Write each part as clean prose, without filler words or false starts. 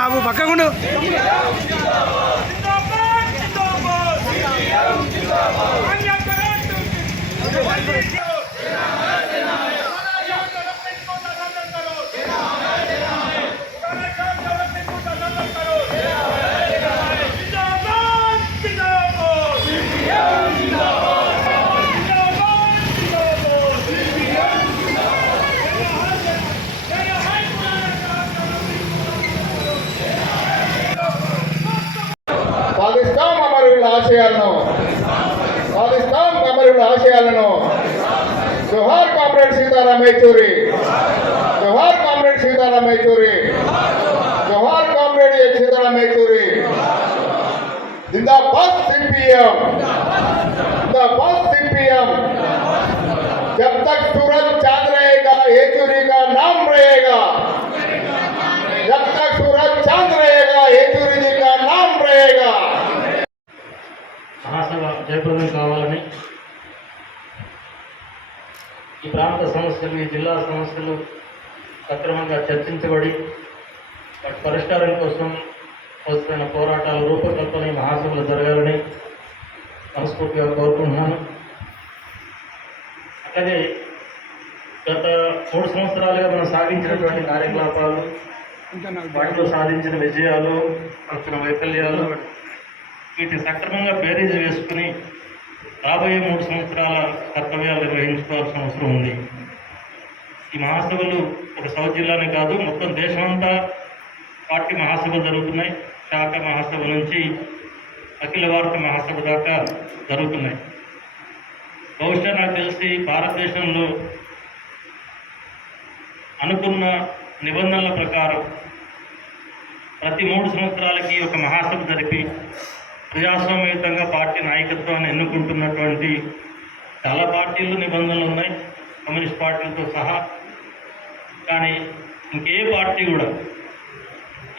బాబు పక్కకుండు. సాధిస్తాం అమరుల ఆశయాలను, సాధిస్తాం అమరుల ఆశయాలను. జోహార్ కామ్రేడ్ సీతారాం యేచూరి, జోహార్ కామ్రేడ్ సీతారాం యేచూరి, జోహార్ కామ్రేడ్ సీతారాం యేచూరి. जिंदाबाद सीपीएम, जिंदाबाद सीपीएम. जब तक सूरज चांद रहेगा येचूरी का नाम रहेगा, जब तक सूरज चांद रहेगा येचूरी जी का नाम रहेगा. మహాసభ జయప్రదం కావాలని ఈ ప్రాంత సమస్యలు, ఈ జిల్లా సమస్యలు సక్రమంగా చర్చించబడి వాటి పరిష్కారం కోసం వస్తున్న పోరాటాల రూపకల్పన మహాసభలు జరగాలని మనస్ఫూర్తిగా కోరుకుంటున్నాను. అలాగే గత 3 సంవత్సరాలుగా మనం సాగించినటువంటి కార్యకలాపాలు, వాటిలో సాధించిన విజయాలు, వచ్చిన వైఫల్యాలు, వీటిని సక్రమంగా బేరీజు వేసుకుని రాబోయే 3 సంవత్సరాల కర్తవ్యాలు నిర్వహించుకోవాల్సిన అవసరం ఉంది. ఈ మహాసభలు ఒక సౌత్ జిల్లానే కాదు, మొత్తం దేశమంతా పార్టీ మహాసభలు జరుగుతున్నాయి. శాఖ మహాసభ నుంచి అఖిల భారత మహాసభ దాకా జరుగుతున్నాయి. బహుశా నాకు తెలిసి భారతదేశంలో అనుకున్న నిబంధనల ప్రకారం ప్రతి 3 సంవత్సరాలకి ఒక మహాసభ జరిపి ప్రజాస్వామ్యయుతంగా పార్టీ నాయకత్వాన్ని ఎన్నుకుంటున్నటువంటి చాలా పార్టీలు నిబంధనలు ఉన్నాయి, కమ్యూనిస్ట్ పార్టీలతో సహా. కానీ ఇంకే పార్టీ కూడా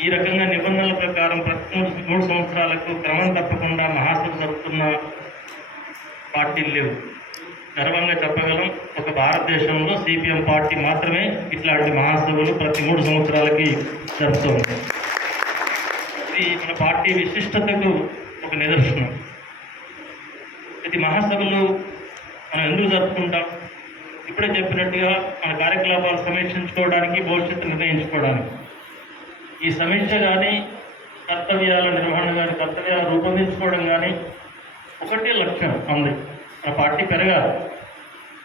ఈ రకంగా నిబంధనల ప్రకారం ప్రతి 3 సంవత్సరాలకు క్రమం తప్పకుండా మహాసభ జరుపుతున్న పార్టీలు లేవు. గర్వంగా చెప్పగలం, ఒక భారతదేశంలో సిపిఎం పార్టీ మాత్రమే ఇట్లాంటి మహాసభలు ప్రతి 3 సంవత్సరాలకి జరుపుతూ ఉంటాయి. ఇది మన పార్టీ విశిష్టతకు ఒక నిదర్శనం. ఇది మహాసభలు మనం ఎందుకు జరుపుకుంటాం? ఇప్పుడే చెప్పినట్టుగా మన కార్యకలాపాలు సమీక్షించుకోవడానికి, భవిష్యత్తు నిర్ణయించుకోవడానికి. ఈ సమీక్ష కానీ, కర్తవ్యాల నిర్వహణ కానీ, కర్తవ్యాలు రూపొందించుకోవడం కానీ ఒకటే లక్ష్యం ఉంది. మన పార్టీ పెరగాలి,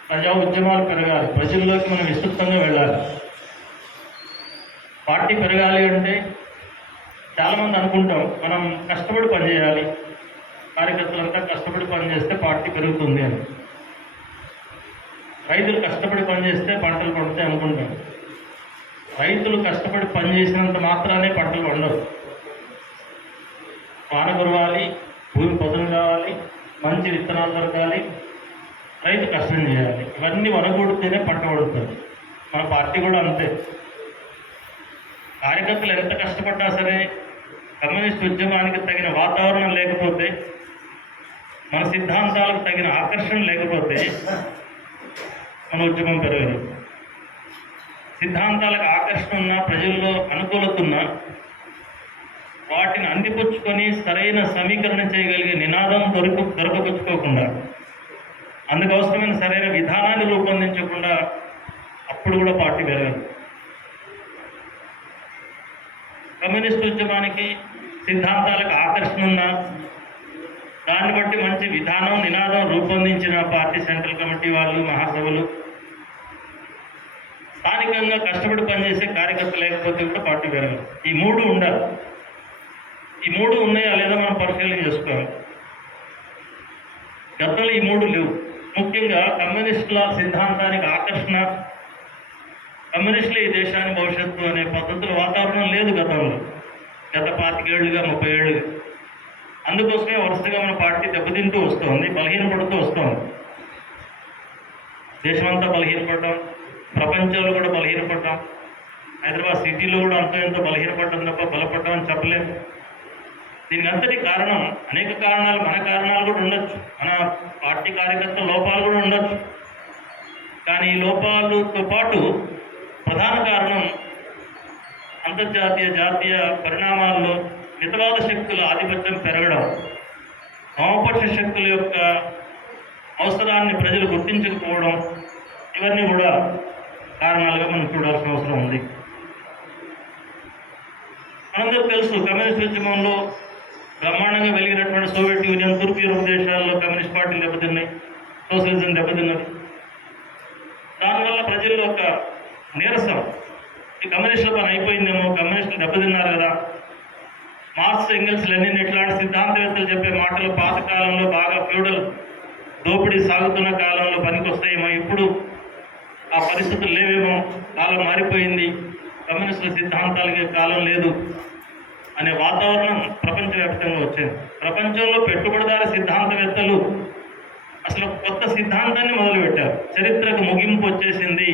ప్రజా ఉద్యమాలు పెరగాలి, ప్రజల్లోకి మనం విస్తృతంగా వెళ్ళాలి. పార్టీ పెరగాలి అంటే చాలామంది అనుకుంటాం మనం కష్టపడి పనిచేయాలి, కార్యకర్తలంతా కష్టపడి పనిచేస్తే పార్టీ పెరుగుతుంది అని. రైతులు కష్టపడి పనిచేస్తే పంటలు పండుతాయి అనుకుంటాం. రైతులు కష్టపడి పనిచేసినంత మాత్రానే పంటలు పండవు. వాన కురవాలి, భూమి పదును కావాలి, మంచి విత్తనాలు దొరకాలి, రైతు కష్టం చేయాలి. ఇవన్నీ వనగూడితేనే పంట పడుతుంది. మన పార్టీ కూడా అంతే. కార్యకర్తలు ఎంత కష్టపడ్డా సరే కమ్యూనిస్ట్ ఉద్యమానికి తగిన వాతావరణం లేకపోతే, మన సిద్ధాంతాలకు తగిన ఆకర్షణ లేకపోతే మన ఉద్యమం పెరగదు. సిద్ధాంతాలకు ఆకర్షణ ఉన్నా, ప్రజల్లో అనుకూలత ఉన్నా, వాటిని అందిపుచ్చుకొని సరైన సమీకరణ చేయగలిగే నినాదం దొరకపుచ్చుకోకుండా, అందుకోసమైన సరైన విధానాన్ని రూపొందించకుండా అప్పుడు కూడా పార్టీ పెరగదు. కమ్యూనిస్ట్ ఉద్యమానికి సిద్ధాంతాలకు ఆకర్షణ ఉన్నా, దాన్ని బట్టి మంచి విధానం, నినాదం రూపొందించిన పార్టీ సెంట్రల్ కమిటీ వాళ్ళు, మహాసభలు, స్థానికంగా కష్టపడి పనిచేసే కార్యకర్త లేకపోతే కూడా పార్టీ పెరగదు. ఈ 3 ఉండాలి. ఈ 3 ఉన్నాయా లేదా మనం పరిశీలన చేసుకోవాలి. గతంలో ఈ 3 లేవు. ముఖ్యంగా కమ్యూనిస్టుల సిద్ధాంతానికి ఆకర్షణ, కమ్యూనిస్టులు ఈ దేశాన్ని భవిష్యత్తు అనే పద్ధతుల వాతావరణం లేదు గతంలో, గత 25 ఏళ్ళుగా 30 ఏళ్ళుగా. అందుకోసమే వరుసగా మన పార్టీ దెబ్బతింటూ వస్తుంది, బలహీనపడుతూ వస్తుంది. దేశమంతా బలహీనపడ్డాం, ప్రపంచంలో కూడా బలహీనపడ్డాం, హైదరాబాద్ సిటీలో కూడా అంత ఎంతో బలహీనపడ్డం తప్ప బలపడ్డాం అని చెప్పలేము. దీనికి అంతటి కారణం అనేక కారణాలు, మన కారణాలు కూడా ఉండొచ్చు, మన పార్టీ కార్యకర్తల లోపాలు కూడా ఉండొచ్చు. కానీ ఈ లోపాలతో పాటు ప్రధాన కారణం అంతర్జాతీయ జాతీయ పరిణామాల్లో మితవాద శక్తుల ఆధిపత్యం పెరగడం, వామపక్ష శక్తుల యొక్క అవసరాన్ని ప్రజలు గుర్తించకపోవడం, ఇవన్నీ కూడా కారణాలుగా మనం చూడాల్సిన అవసరం ఉంది. మనందరూ తెలుసు, కమ్యూనిస్ట్ ఉద్యమంలో బ్రహ్మాండంగా వెలిగినటువంటి సోవియట్ యూనియన్, తూర్పు యూరోప్ దేశాల్లో కమ్యూనిస్ట్ పార్టీలు దెబ్బతిన్నాయి, సోషలిజం దెబ్బతిన్నది. దానివల్ల ప్రజల్లో ఒక నీరసం, ఈ కమ్యూనిస్టుల పని అయిపోయిందేమో, కమ్యూనిస్టులు దెబ్బతిన్నారు కదా. మార్క్స్, ఎంగెల్స్, లెనిన్ ఇట్లాంటి సిద్ధాంతవేత్తలు చెప్పే మాటలు పాత కాలంలో బాగా ఫ్యూడల్ దోపిడీ సాగుతున్న కాలంలో పనికొస్తాయేమో, ఇప్పుడు ఆ పరిస్థితులు లేవేమో, కాలం మారిపోయింది, కమ్యూనిస్టుల సిద్ధాంతాలకి కాలం లేదు అనే వాతావరణం ప్రపంచవ్యాప్తంగా వచ్చింది. ప్రపంచంలో పెట్టుబడిదారు సిద్ధాంతవేత్తలు అసలు కొత్త సిద్ధాంతాన్ని మొదలుపెట్టారు. చరిత్రకు ముగింపు వచ్చేసింది,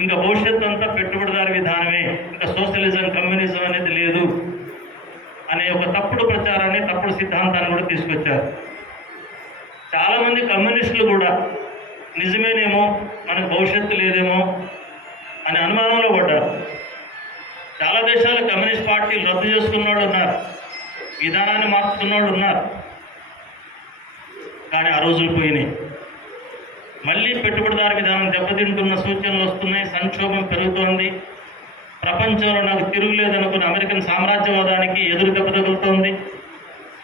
ఇంకా భవిష్యత్తు అంతా పెట్టుబడిదారు విధానమే, ఇంకా సోషలిజం, కమ్యూనిజం అనేది లేదు అనే ఒక తప్పుడు ప్రచారాన్ని, తప్పుడు సిద్ధాంతాన్ని కూడా తీసుకొచ్చారు. చాలామంది కమ్యూనిస్టులు కూడా నిజమేనేమో, మనకు భవిష్యత్తు లేదేమో అనే అనుమానంలో పడ్డారు. చాలా దేశాలు కమ్యూనిస్ట్ పార్టీలు రద్దు చేసుకున్న వాళ్ళు ఉన్నారు, విధానాన్ని మార్చుకున్న వాళ్ళు ఉన్నారు. కానీ ఆ రోజులు పోయినాయి. మళ్ళీ పెట్టుబడిదారు విధానం దెబ్బతింటున్న సూచనలు వస్తున్నాయి, సంక్షోభం పెరుగుతోంది. ప్రపంచంలో నాకు తిరుగులేదనుకున్న అమెరికన్ సామ్రాజ్యవాదానికి ఎదురు దెబ్బ తగులుతోంది.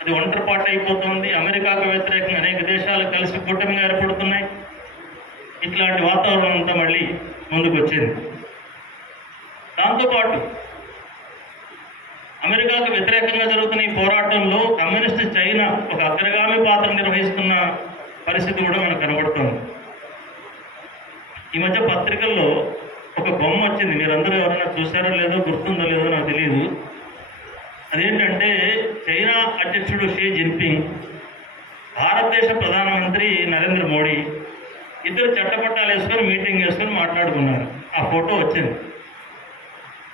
అది ఒంటరిపాటు అయిపోతుంది. అమెరికాకు వ్యతిరేకంగా అనేక దేశాలు కలిసి కూటమిగా ఏర్పడుతున్నాయి. ఇట్లాంటి వాతావరణం అంతా మళ్ళీ ముందుకు వచ్చింది. దాంతోపాటు అమెరికాకు వ్యతిరేకంగా జరుగుతున్న ఈ పోరాటంలో కమ్యూనిస్ట్ చైనా ఒక అగ్రగామి పాత్ర నిర్వహిస్తున్న పరిస్థితి కూడా మనకు కనబడుతుంది. ఈ మధ్య పత్రికల్లో ఒక బొమ్మ వచ్చింది, మీరందరూ ఎవరైనా చూసారో లేదో, గుర్తుందో లేదో నాకు తెలియదు. అదేంటంటే చైనా అధ్యక్షుడు షీ జిన్పింగ్, భారతదేశ ప్రధానమంత్రి నరేంద్ర మోడీ ఇద్దరు చట్టపట్టాలు వేసుకొని మీటింగ్ వేసుకొని మాట్లాడుకున్నారు. ఆ ఫోటో వచ్చింది.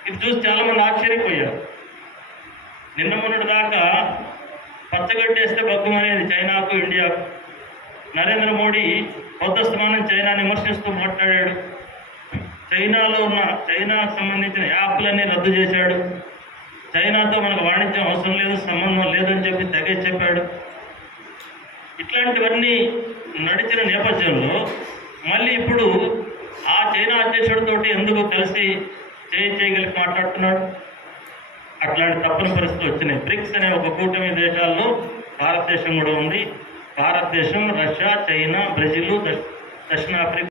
ఇది చూసి చాలామంది ఆశ్చర్యపోయారు. నిన్న మొన్నటి దాకా పచ్చగడ్డేస్తే బగ్గుమనేది చైనాకు, ఇండియాకు. నరేంద్ర మోడీ పొద్దస్తమానం చైనాని విమర్శిస్తూ మాట్లాడాడు. చైనాలో ఉన్న చైనాకు సంబంధించిన యాప్లన్నీ రద్దు చేశాడు. చైనాతో మనకు వాణిజ్యం అవసరం లేదు, సంబంధం లేదని చెప్పి తెగే చెప్పాడు. ఇట్లాంటివన్నీ నడిచిన నేపథ్యంలో మళ్ళీ ఇప్పుడు ఆ చైనా అధ్యక్షుడితోటి ఎందుకు కలిసి చేయగలిగి మాట్లాడుతున్నాడు. అట్లాంటి తప్పని పరిస్థితులు వచ్చినాయి. బ్రిక్స్ అనే ఒక కూటమి దేశాల్లో భారతదేశం కూడా ఉంది. భారతదేశం, రష్యా, చైనా, బ్రెజిల్, దక్షిణాఫ్రికా